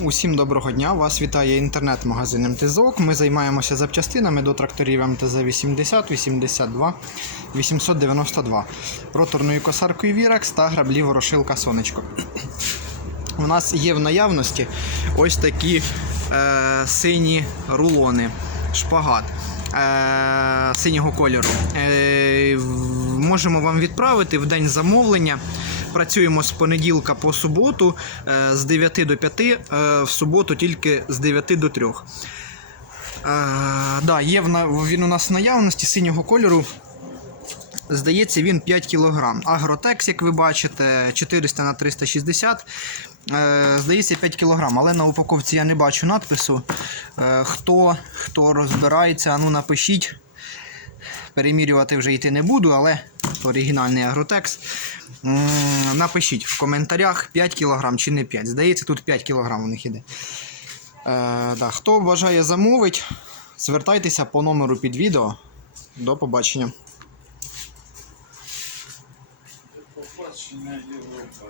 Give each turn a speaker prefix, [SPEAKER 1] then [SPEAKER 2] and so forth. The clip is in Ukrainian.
[SPEAKER 1] Усім доброго дня! Вас вітає інтернет-магазин МТЗОК. Ми займаємося запчастинами до тракторів МТЗ 80, 82, 892, роторною косаркою Вірекс та граблі ворошилка Сонечко. У нас є в наявності ось такі е, сині рулони, шпагат е, синього кольору. Е, можемо вам відправити в день замовлення. Працюємо з понеділка по суботу е, з 9 до 5, е, в суботу тільки з 9 до 3. Е, да, є він у нас в наявності синього кольору. Здається, він 5 кг. Агротекс, як ви бачите, 400 на 360. Е, здається, 5 кг, але на упаковці я не бачу надпису. Хто, хто розбирається, ну напишіть. Перемірювати вже йти не буду, але оригінальний агротекс. Напишіть в коментарях 5 кг чи не 5. Здається, тут 5 кг у них іде. Е, да. Хто бажає замовити, звертайтеся по номеру під відео. До побачення.
[SPEAKER 2] Побачення Європа.